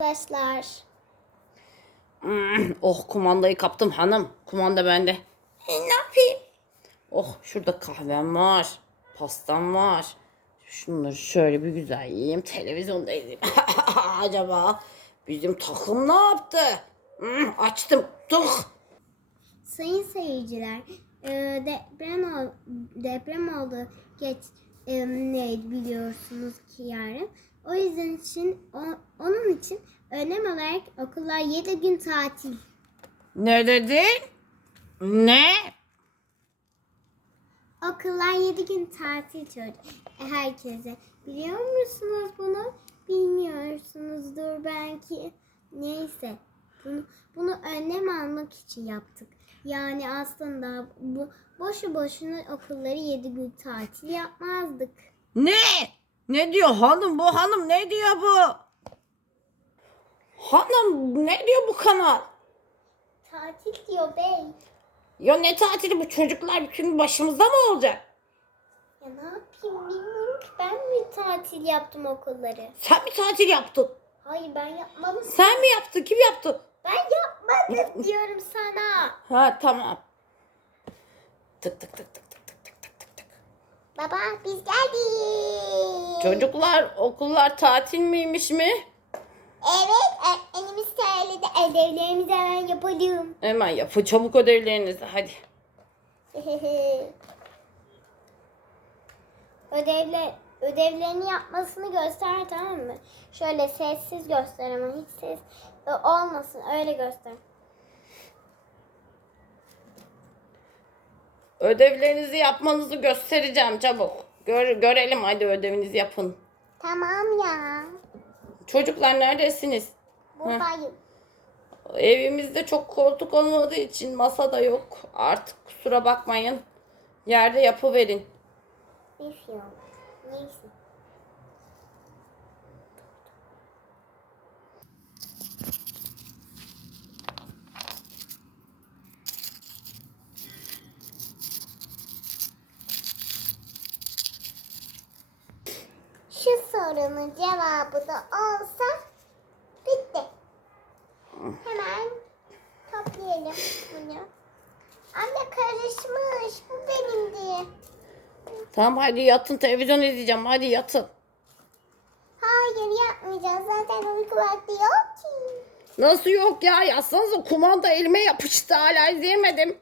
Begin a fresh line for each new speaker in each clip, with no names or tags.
Arkadaşlar.
Hmm, oh kumandayı kaptım hanım. Kumanda bende. E, ne yapayım? Oh şurada kahvem var. Pastam var. Şunları şöyle bir güzel yiyeyim. Televizyonda izleyeyim. Acaba bizim takım ne yaptı? Hmm, açtım. Tuk.
Sayın seyirciler, e, deprem ol, deprem oldu geç e, ne biliyorsunuz ki yarın. O yüzden için o- onun için önem olarak okullar 7 gün tatil.
Ne dedin? Ne?
Okullar 7 gün tatil çocuk herkese. Biliyor musunuz bunu? Bilmiyorsunuzdur belki. Neyse. Bunu, bunu önlem almak için yaptık. Yani aslında bu boşu boşuna okulları 7 gün tatil yapmazdık.
Ne? Ne diyor hanım bu hanım ne diyor bu? Hanım ne diyor bu kanal?
Tatil diyor bey.
Ya ne tatili bu çocuklar bütün başımızda mı olacak?
Ya ne yapayım bilmiyorum ki ben mi tatil yaptım okulları?
Sen mi tatil yaptın?
Hayır ben yapmadım.
Sen mi yaptın? Kim yaptı?
Ben yapmadım diyorum sana.
Ha tamam. Tık tık tık tık.
Baba biz geldik.
Çocuklar okullar tatil miymiş mi?
Evet, elimiz söyledi. Ödevlerimizi hemen yapalım.
Hemen yapın çabuk ödevlerinizi hadi.
Ödevle, ödevlerini yapmasını göster tamam mı? Şöyle sessiz göster ama hiç ses olmasın öyle göster.
Ödevlerinizi yapmanızı göstereceğim çabuk. Gör, görelim hadi ödevinizi yapın.
Tamam ya.
Çocuklar neredesiniz?
Buradayım.
Evimizde çok koltuk olmadığı için masa da yok. Artık kusura bakmayın. Yerde yapıverin.
Bir şey olmaz. Neyse. Şu sorunun cevabı da olsa bitti. Hemen toplayalım bunu. Anne karışmış. Bu benimdi.
Tamam hadi yatın televizyon izleyeceğim hadi yatın.
Hayır yapmayacağız. Zaten uyku vakti yok ki.
Nasıl yok ya yazsanıza kumanda elime yapıştı hala izleyemedim.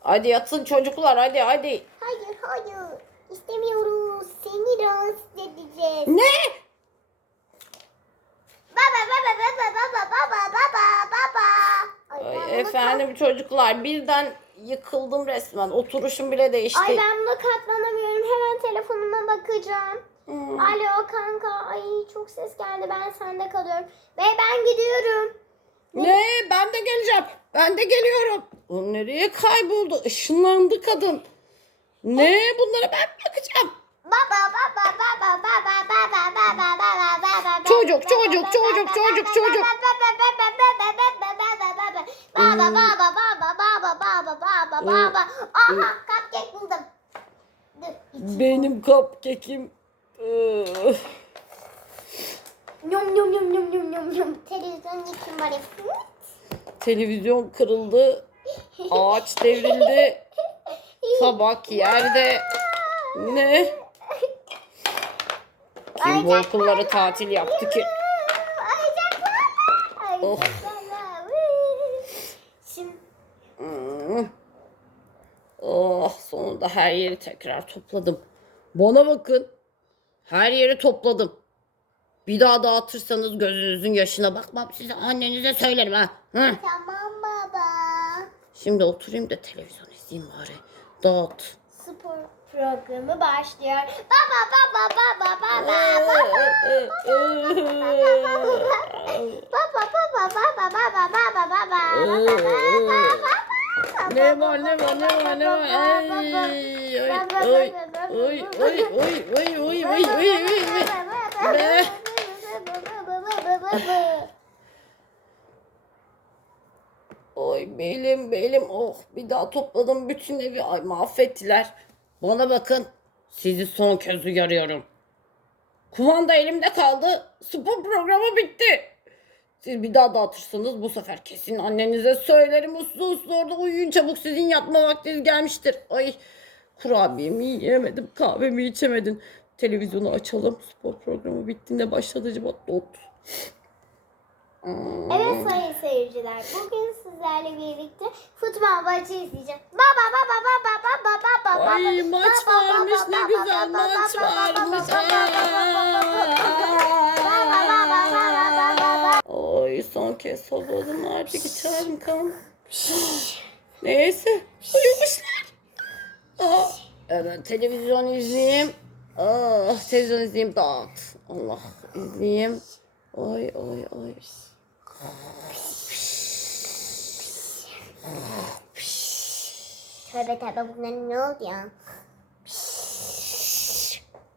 Hadi yatın çocuklar hadi hadi.
hayır hayır. İstemiyoruz. Seni rahatsız edeceğiz.
Ne?
Baba baba baba baba baba baba baba. Ay,
Ay, efendim çocuklar birden yıkıldım resmen. Oturuşum bile değişti.
Ay ben buna katlanamıyorum. Hemen telefonuma bakacağım.
Hmm.
Alo kanka. Ay çok ses geldi. Ben sende kalıyorum. Ve ben gidiyorum.
Ne? Ben de geleceğim. Ben de geliyorum. O nereye kayboldu? Işınlandı kadın. Ne? Bunlara ben bakacağım?
Baba baba baba baba baba baba baba baba
Çocuk, çocuk, çocuk, çocuk, çocuk.
Baba baba baba baba baba baba baba. Aha cupcake buldum.
Benim cupcake'im.
Yum yum yum yum yum yum yum. Televizyon için var.
Televizyon kırıldı. Ağaç devrildi. Tabak yerde. Ne? Kim bu okulları tatil yaptı ki? Hmm. Oh sonunda her yeri tekrar topladım. Bana bakın. Her yeri topladım. Bir daha dağıtırsanız gözünüzün yaşına bakmam size annenize söylerim ha. Hı.
tamam baba.
Şimdi oturayım da televizyon izleyeyim bari. Dağıt.
Spor programı başlıyor. Baba baba baba baba baba. Baba baba baba baba baba baba
ne var ne var ne var ne var ay ay ay ay ay ay ay ay ay ay Ne? Oy belim belim oh bir daha topladım bütün evi ay mahvettiler. Bana bakın sizi son kez uyarıyorum. Kumanda elimde kaldı. Spor programı bitti. Siz bir daha dağıtırsanız bu sefer kesin annenize söylerim. Uslu uslu orada uyuyun çabuk sizin yatma vaktiniz gelmiştir. Ay kurabiyemi yiyemedim kahvemi içemedim. Televizyonu açalım. Spor programı bittiğinde başladı acaba. Dot. Hmm.
Evet sayın seyirciler. Bugün sizlerle birlikte futbol maçı izleyeceğiz. Baba baba baba baba baba baba.
Ay maç varmış ne güzel maç varmış. Ay son kez salladım artık içerim kan. Neyse uyumuşlar. Aa, hemen televizyon izleyeyim. Ah, televizyon izleyeyim dağıt. Allah izleyeyim. Ay ay ay.
Tövbe tövbe bunların ne oldu ya?